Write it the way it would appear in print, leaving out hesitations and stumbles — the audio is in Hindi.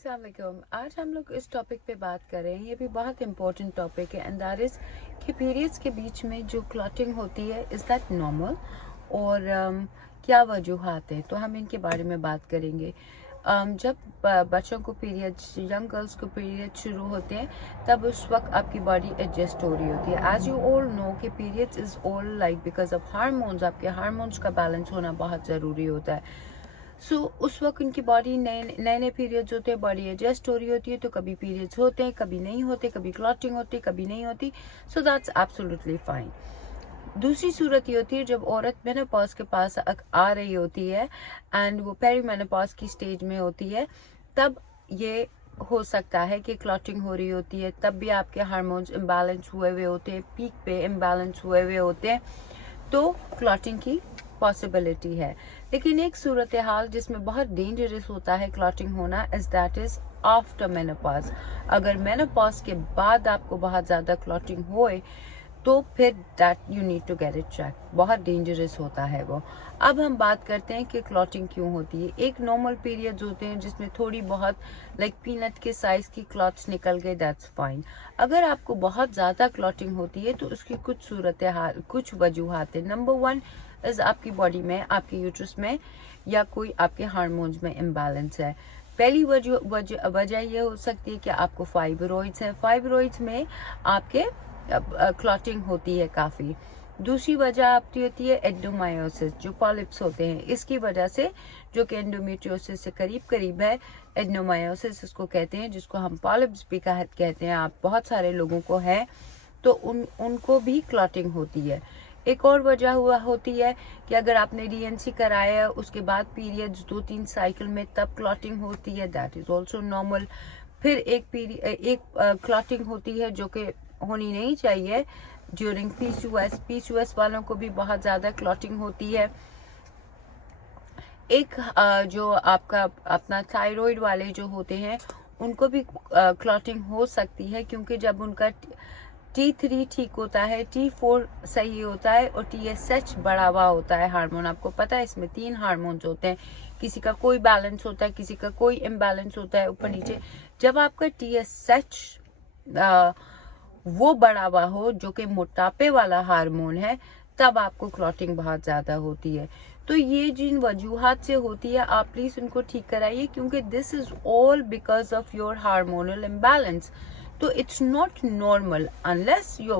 अस्सलाम वालेकुम। आज हम लोग इस टॉपिक पे बात कर रहे हैं, ये भी बहुत इम्पोर्टेंट टॉपिक है, एंड दैट इज़ कि पीरियड्स के बीच में जो क्लॉटिंग होती है, इज़ दैट नॉर्मल और क्या वजूहात हैं, तो हम इनके बारे में बात करेंगे। जब बच्चों को पीरियड्स, यंग गर्ल्स को पीरियड शुरू होते हैं, तब उस वक्त आपकी बॉडी एडजस्ट हो रही होती है। एज यू ऑल नो कि periods is all like because of hormones, आपके हार्मोन्स का बैलेंस होना बहुत ज़रूरी होता है। उस वक्त उनकी बॉडी नए नए पीरियड्स होते हैं, बॉडी एडजस्ट हो रही होती है, तो कभी पीरियड्स होते हैं, कभी नहीं होते, कभी क्लॉटिंग होती है, कभी नहीं होती। So that's absolutely fine. दूसरी सूरत ये होती है जब औरत मेनोपॉज के पास आ रही होती है एंड वो पेरी मेनोपॉज की स्टेज में होती है, तब ये हो सकता है कि क्लॉटिंग हो रही होती है, तब भी आपके हार्मोन्स इम्बैलेंस हुए हुए होते हैं, पीक पे इम्बैलेंस हुए हुए होते हैं, तो क्लॉटिंग की पॉसिबिलिटी है। लेकिन एक सूरत हाल जिसमें बहुत डेंजरस होता है क्लॉटिंग होना, is that is after menopause. अगर मेनोपॉज के बाद आपको बहुत ज़्यादा क्लॉटिंग होए तो फिर that you need to get it check, बहुत डेंजरस होता है वो। अब हम बात करते हैं कि क्लॉटिंग क्यों होती है। एक नॉर्मल पीरियड्स होते हैं जिसमें थोड़ी बहुत लाइक पीनट के साइज की क्लॉट्स निकल गए, दैट्स फाइन। अगर आपको बहुत ज़्यादा क्लॉटिंग होती है तो उसकी कुछ सूरत हाल, कुछ वजूहात है। नंबर 1 इज आपकी बॉडी में, आपके यूट्रस में या कोई आपके हार्मोन्स में इम्बैलेंस है। पहली वजह ये हो सकती है कि आपको फाइब्रॉइड्स हैं, फाइब्रॉइड्स में आपके क्लॉटिंग होती है काफ़ी। दूसरी वजह आपकी होती है एंडोमायोसिस, जो पॉलिप्स होते हैं, इसकी वजह से, जो कि एंडोमेट्रियोसिस से करीब करीब है। एंडोमायोसिस इसको कहते हैं, जिसको हम पॉलिप्स भी कहते हैं, आप बहुत सारे लोगों को है, तो उनको भी क्लॉटिंग होती है। एक और वजह हुआ होती है कि अगर आपने डीएनसी कराया है, उसके बाद पीरियड्स 2-3 साइकिल में, तब क्लॉटिंग होती है, दैट इज ऑल्सो नॉर्मल। फिर एक क्लॉटिंग होती है जो कि होनी नहीं चाहिए ड्यूरिंग पीसीओएस। पीसीओएस वालों को भी बहुत ज़्यादा क्लॉटिंग होती है। एक जो आपका अपना थायराइड वाले जो होते हैं, उनको भी क्लॉटिंग हो सकती है, क्योंकि जब उनका T3 ठीक होता है, T4 सही होता है और TSH बढ़ा हुआ होता है हार्मोन। आपको पता है इसमें 3 हार्मोन्स होते हैं, किसी का कोई बैलेंस होता है, किसी का कोई इम्बैलेंस होता है, ऊपर नीचे। जब आपका TSH वो बढ़ा हुआ हो, जो कि मोटापे वाला हार्मोन है, तब आपको क्लॉटिंग बहुत ज़्यादा होती है। तो ये जिन वजूहात से होती है, आप प्लीज़ उनको ठीक कराइए, क्योंकि this is all because of your hormonal imbalance. तो it's not normal unless you